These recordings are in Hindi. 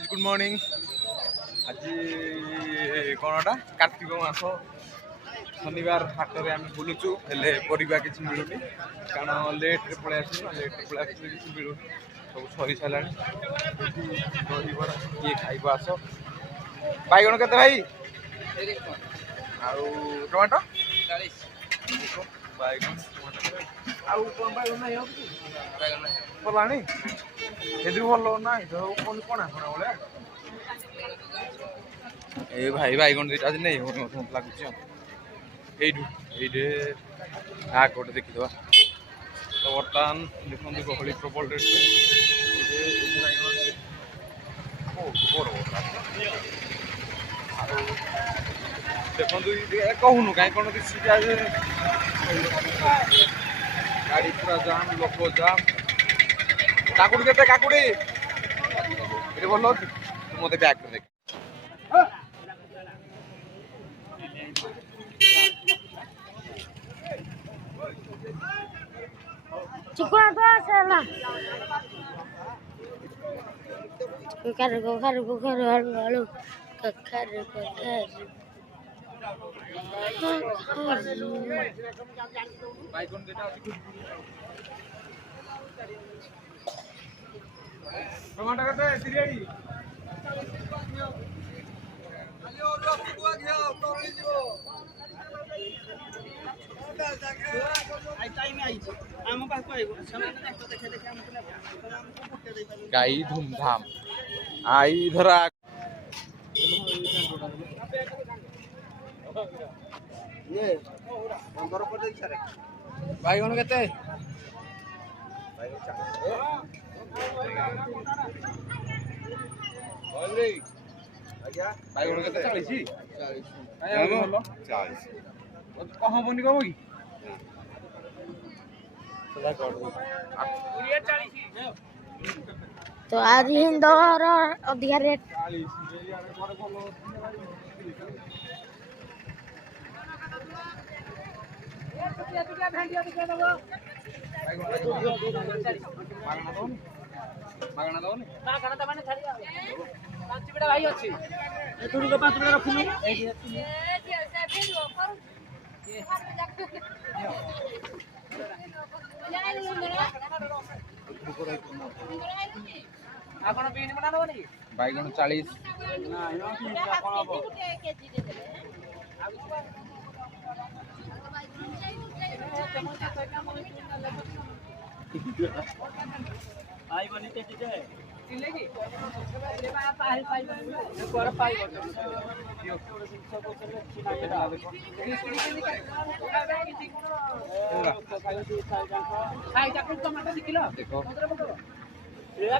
Guys good morning. आज कौनटा कार्तिक मास शनिवार हाट में आम बुलुचु हेले परिबा किसी मिलूनी कारण लेट्रे पलि आसू लेट्रे पलि आस किसी मिलूनी सब सरी सारा दहीबरा किए खाइब आस बैगण के भाई आउ टमाटो 40 बैगण आउ कौन बैगण नहीं भलानी हेदि भल ना कौन कणा खणा भाया ए भाई बैगण दुटा आज नहीं हो मत लगुच ये गोटे देखीद तो बर्तमान देखते गहली प्रबल रेट देखु कहूनु कहीं कौन गाड़ी पूरा जाम लोक जाम काकुड़ी के काकुड़ी भल अच्छी मत बैग कर देख टमाटर कते सिरियाडी गाई धूमधाम आई धरा बैगण केते बैगण केते 40 कहाँ बनी कब कि तो आज हिंदर अधिका रेट भाई अच्छी तुड़ी को 5 मिनट रखुनु बैगण 40 आई बनी ते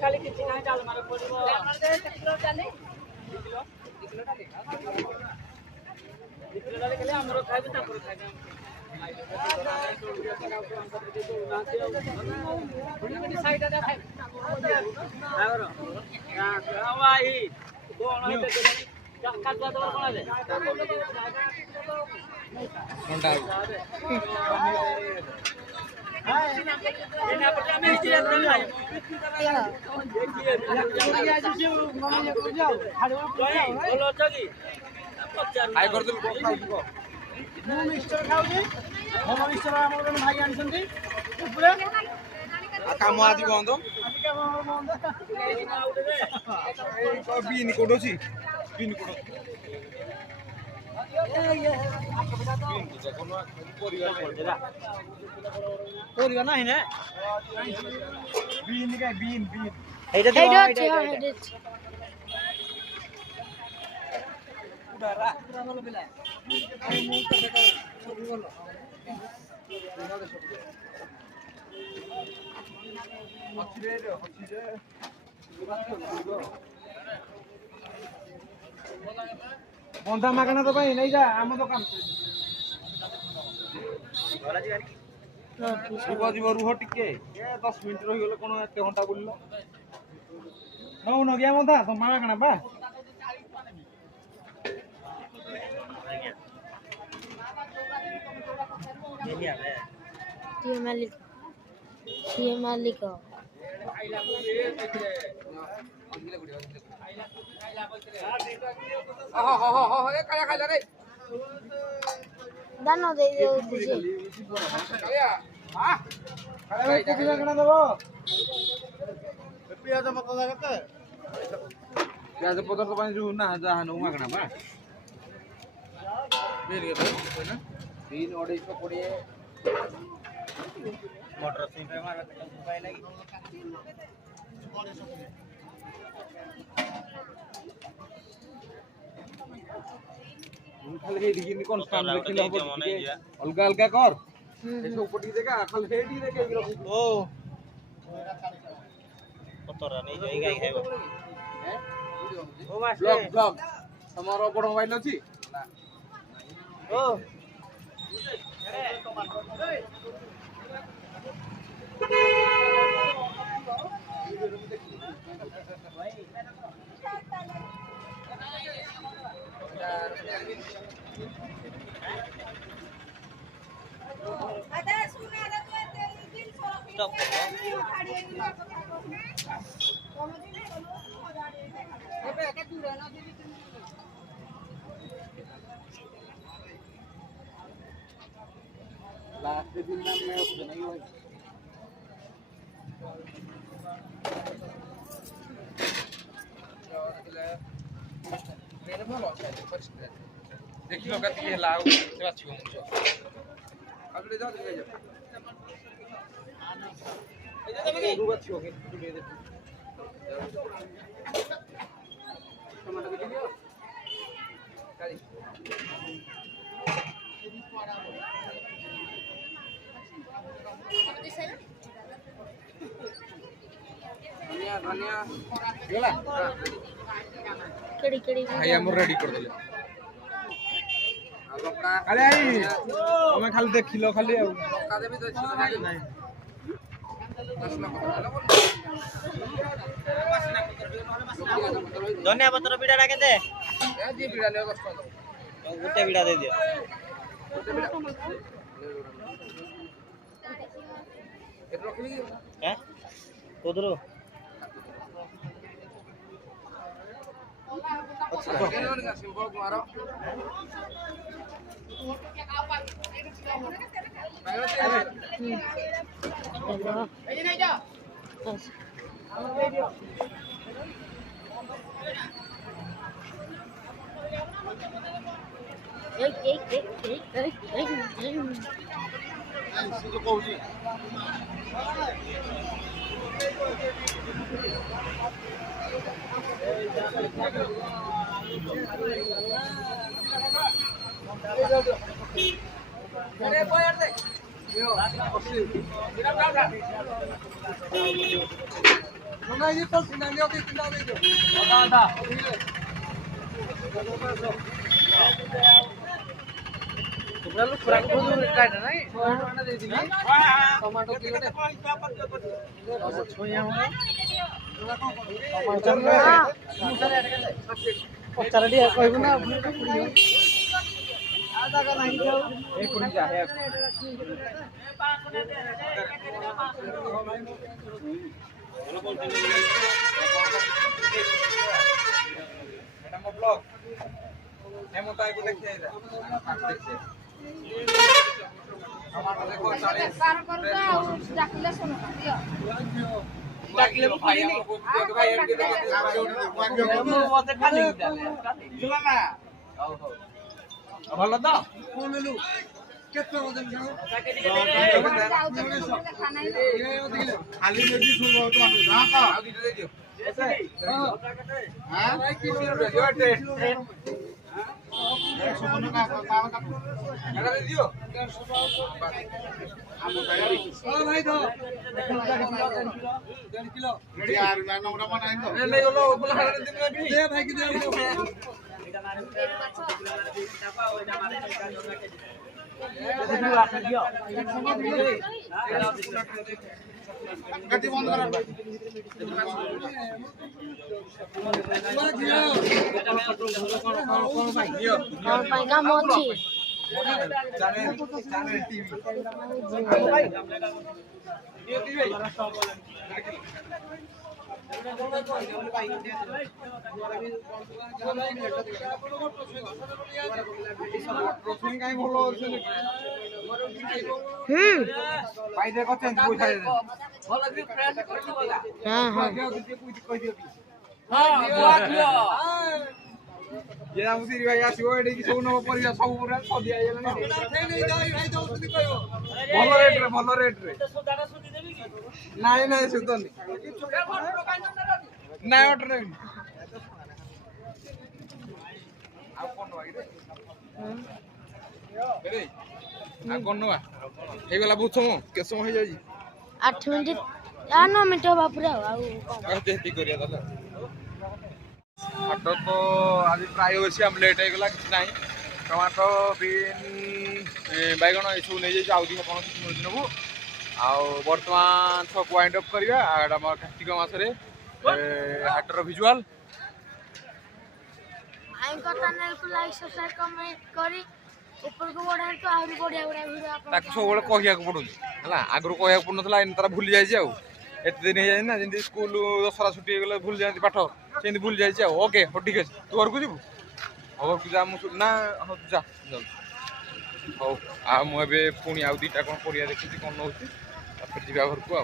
खाली किसी नहीं डाल मारे पड़िबो किलो डाले किलो डाले खाली हमरो खाइबे तापर खाइबे साइड आ खाइ आरो भाई कोन काटवा तो कोन आले कोनटा एना पर हमें इजी रहता है बोलो जगी आई कर दल को खाउ मु मिक्सचर खाउ जे हम मिक्सचर हमर भाई आनछंती ऊपर आ काम आज बंद बीन कोडो छी बीन कोडो परिवार नाही ना बीन का बीन এইটা উড়ারা উড়ানো বেলা এই মুহূর্তে দেখো ছবি বলো बंधा मागना तो भाई नहीं जा आम दुकान रुह टिके 10 मिनिट रही गले कोन एते घंटा बुललो नौ न गया बंधा तो मागना बा ये मालिक ଦାନ ଦେଇ ଦଉଛି ପିଆଜ ପତ୍ର ପାଇଁ ଯୋଉ ନା ଯାହା ନଉ ମାଗଣା ବା ତିନି 250 ମଟର ଛୁଇଁ ପାଇଁ ମାଗେ ପାଇଲା କି ଖାଲି ହେଇଠି କିନି କନଷ୍ଟାଣ୍ଟ ଦେଖିଲେ ହବ ଟିକେ ଅଲଗା ଅଲଗା କର ଏସବୁ ପଟି ଦେଖା ଖାଲି ହେଇଠି ଦେଖେ ଓ ପତରା ନେଇ ଯାଇ ଗାଈ ଖାଇବ ଓ ମାସ ବ୍ଲଗ ବ୍ଲଗ ତମର ବଡ ମୋବାଇଲ ଅଛି ଓ stop लास्ट दिन में मैं उस नहीं हुई देखिलो कति ହେଲା ଆଉ ସେ ବାଛିବ ମୁଁ କାଲି ଯାଉ ଯାଉ ଏ ଯୋଉ ବାଛିବ କି ଟମାଟୋ କେତେ ଦିଅ କାଲି धनिया धनिया गेला केड़ी केड़ी भाई हम रेडी कर देले अरे आई हमें खाली देखिलो खाली आ लका देबी तो नहीं धनिया पत्र बिड़ा केते ए जी बिड़ा ले 10 टका गुटे बिड़ा दे दियो एत रखबी हैं कोदरो अच्छा केन का सिंबल मारो ଭଲ ତ କୋନ ଲେଲୁ କେତେ ଓଜନ ଖାଉ ଖାଲି ଯଦି ଶୁଣବ ତ ନା କା ଆଉ ଦିଟା ଦେ ଦିଅ हां भाई किलो दे दियो टेस्ट सुमन का पाव का एटा दे दियो 150 हम तैयारी ओ भाई दो 1.5 किलो रेडी यार मैं नंबर बनाई दो ले लो बोला दे भाई की दे गति बंद करा काम अच्छी चैनल टीवी ରୋଷେଇ କାଇଁ ଭଲ ଅଛନ୍ତି ପାଇଦେ କଚେନ୍ ପଇସା ଦେ ये हम सिरी भाई आसीबो एडी कि सब नव परिया सब पूरा सदी आइलानी भलो रेट रे नाइ नाइ सुतनी नाइ ऑर्डर नहीं आ कोन वागी रे आ कोन नवा हे गला बुथो केसो हो जाई 8 मिनिट 9 मिनिट बापुरा आउ कहते करिया दादा हाट तो आज प्राय बेसी आम लेट हो गला किसी ना टमाटो बीन बैगण ये सब नहीं जाइए आउदी कौन किसी मिलूँ नबू बर्तमान सब वाइंड अप करवा कार्तिक मसरे हाटर भिजुआल चैनल को लाइक सब्सक्राइब कमेंट करी ऊपर को बढ़ा तो आहुरी बढ़िया बढ़िया वीडियो आप सब कहया पड़ू है आगु कहया पड़ ना तार भूली जाए एत दिन हो ना जमी स्कूल दशहरा छुट्टी हो गले भूल जाती पाठ से भूल जाए ओके हो ठीक अच्छे तू घर को जीवु घर को जा ना हाँ जा हौ मुझे पुणी आउ 2टा कौन परिया देखी कौन नौ घर को